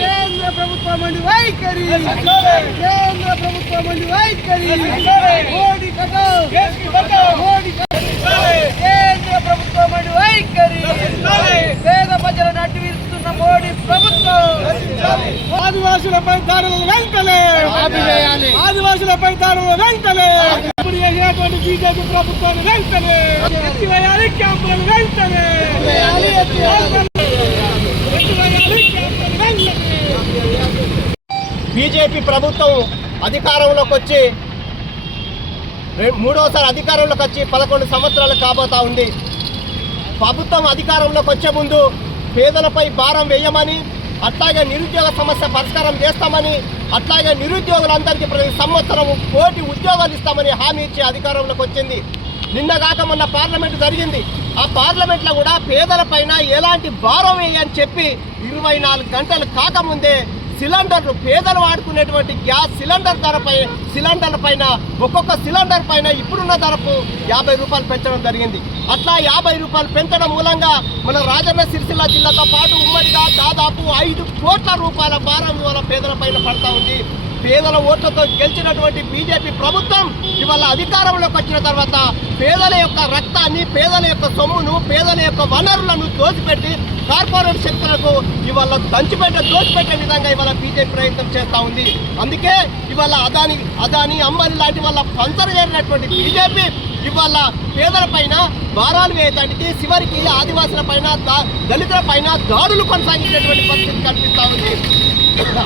కేంద్ర ప్రభుత్వం అండి వైఖరి. కేంద్ర ప్రభుత్వం అండి వైఖరి. మోడీ కట్టావు మోడీ కట్టావు కేంద్ర ప్రభుత్వం అండి వైఖరి పేద ప్రజలను అడ్డు విరుస్తున్న మోడీ ప్రభుత్వం ఆదివాసులపై దాడులు వెంటనే! ఆదివాసులపై దాడులు వెంటనే! ఇప్పుడు చేసినటువంటి బీజేపీ ప్రభుత్వాన్ని వెంటనే! ఎత్తివేయాలి క్యాంపులను వెంటనే! బీజేపీ ప్రభుత్వం అధికారంలోకి వచ్చి మూడోసారి అధికారంలోకి వచ్చి పదకొండు సంవత్సరాలు కాబోతా ఉంది. ప్రభుత్వం అధికారంలోకి వచ్చే ముందు పేదలపై భారం వేయమని అట్లాగే నిరుద్యోగ సమస్య పరిష్కారం చేస్తామని అట్లాగే నిరుద్యోగులందరికీ ప్రతి సంవత్సరం కోటి ఉద్యోగాలు ఇస్తామని హామీ ఇచ్చి అధికారంలోకి వచ్చింది. నిన్న కాక మొన్న పార్లమెంట్ జరిగింది. ఆ పార్లమెంట్లో కూడా పేదల పైన ఎలాంటి భారం వేయని చెప్పి ఇరవై నాలుగు గంటలు కాకముందే సిలిండర్లు పేదలు వాడుకునేటువంటి గ్యాస్ సిలిండర్ ధరపై సిలిండర్ పైన ఒక్కొక్క సిలిండర్ పైన ఇప్పుడున్న ధరకు యాభై రూపాయలు పెంచడం జరిగింది. అట్లా యాభై రూపాయలు పెంచడం మూలంగా మన రాజన్న సిరిసిల్ల జిల్లాతో పాటు ఉమ్మడిగా దాదాపు ఐదు కోట్ల రూపాయల భారం ఇవాళ పేదల పైన పడతా ఉంది. పేదల ఓట్లతో గెలిచినటువంటి బీజేపీ ప్రభుత్వం ఇవాళ అధికారంలోకి వచ్చిన తర్వాత పేదల యొక్క రక్తాన్ని పేదల యొక్క సొమ్మును పేదల యొక్క వనరులను దోచిపెట్టి కార్పొరేట్ శక్తులకు ఇవాళ దంచిపెట్ట దోచిపెట్టే విధంగా ఇవాళ బీజేపీ ప్రయత్నం చేస్తూ ఉంది. అందుకే ఇవాళ అదాని అదాని అమ్మని లాంటి వాళ్ళ పంచర్ చేరినటువంటి బీజేపీ ఇవాళ పేదల పైన భారాలు వేయటానికి చివరికి ఆదివాసుల పైన దళితుల పైన దాడులు కొనసాగించేటువంటి పరిస్థితి కనిపిస్తూ ఉంది.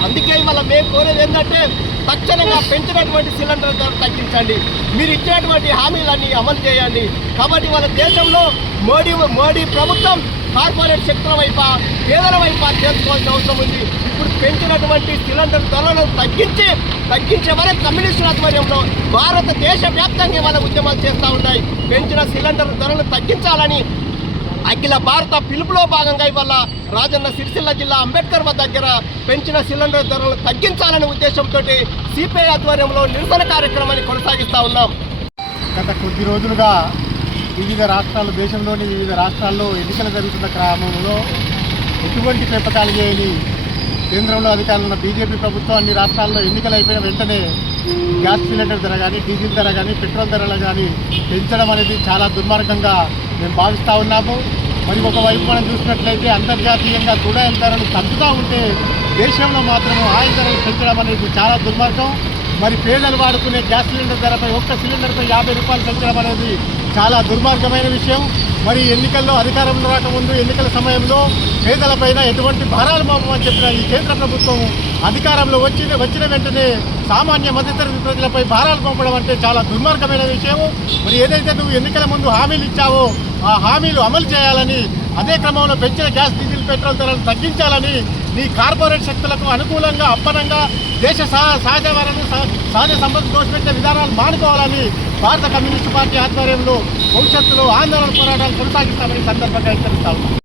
అందుకే ఇవాళ మేము కోరేది ఏంటంటే తక్షణంగా పెంచినటువంటి సిలిండర్ ధర తగ్గించండి. మీరు ఇచ్చినటువంటి హామీలన్నీ అమలు చేయండి. కాబట్టి వాళ్ళ దేశంలో మోడీ మోడీ ప్రభుత్వం కార్పొరేట్ శక్తుల వైపు పేదల వైపు చేసుకోవాల్సిన అవసరం ఉంది. ఇప్పుడు పెంచినటువంటి సిలిండర్ ధరలను తగ్గించి తగ్గించే వరకు కమ్యూనిస్టుల ఆధ్వర్యంలో భారతదేశ వ్యాప్తంగా ఇవాళ ఉద్యమాలు చేస్తూ ఉన్నాయి. పెంచిన సిలిండర్ ధరలు తగ్గించాలని అఖిల భారత పిలుపులో భాగంగా ఇవాళ రాజన్న సిరిసిల్ల జిల్లా అంబేద్కర్ దగ్గర పెంచిన సిలిండర్ ధరలు తగ్గించాలనే ఉద్దేశంతో సిపిఐ ఆధ్వర్యంలో నిరసన కార్యక్రమాన్ని కొనసాగిస్తా ఉన్నాం. గత కొద్ది రోజులుగా వివిధ రాష్ట్రాలు దేశంలోని వివిధ రాష్ట్రాల్లో ఎన్నికలు జరుగుతున్న క్రమంలో ఎటువంటి పెంపకాలు చేయని కేంద్రంలో అధికారంలో ఉన్న బీజేపీ ప్రభుత్వం అన్ని రాష్ట్రాల్లో ఎన్నికలు అయిపోయిన వెంటనే గ్యాస్ సిలిండర్ ధర కానీ డీజిల్ ధర కానీ పెట్రోల్ ధరలు కానీ పెంచడం అనేది చాలా దుర్మార్గంగా మేము భావిస్తూ ఉన్నాము. మరి ఒకవైపు మనం చూసినట్లయితే అంతర్జాతీయంగా క్రూడాయిల్ ధరలు తగ్గుతూ ఉంటే దేశంలో మాత్రము ఆయిల్ ధరలు పెంచడం అనేది చాలా దుర్మార్గం. మరి పేదలు వాడుకునే గ్యాస్ సిలిండర్ ధరపై ఒక్క సిలిండర్పై యాభై రూపాయలు పెంచడం అనేది చాలా దుర్మార్గమైన విషయం. మరి ఎన్నికల్లో అధికారంలో రాకముందు ఎన్నికల సమయంలో పేదలపైన ఎటువంటి భారాలు మోపమని చెప్పిన ఈ కేంద్ర ప్రభుత్వం అధికారంలో వచ్చిన వచ్చిన వెంటనే సామాన్య మధ్యతరగతి ప్రజలపై భారాలు పంపడం అంటే చాలా దుర్మార్గమైన విషయం మరి ఏదైతే నువ్వు ఎన్నికల ముందు హామీలు ఇచ్చావో ఆ హామీలు అమలు చేయాలని అదే క్రమంలో పెంచిన గ్యాస్ డీజిల్ పెట్రోల్ ధరలు తగ్గించాలని నీ కార్పొరేట్ శక్తులకు అనుకూలంగా అప్పనంగా దేశ సహజ వనరులు సహజ సంపద దోషపెట్టే విధానాలు మానుకోవాలని భారత కమ్యూనిస్టు పార్టీ ఆధ్వర్యంలో భవిష్యత్తులో ఆందోళన పోరాటాలు కొనసాగిస్తామని సందర్భంగా హెచ్చరిస్తా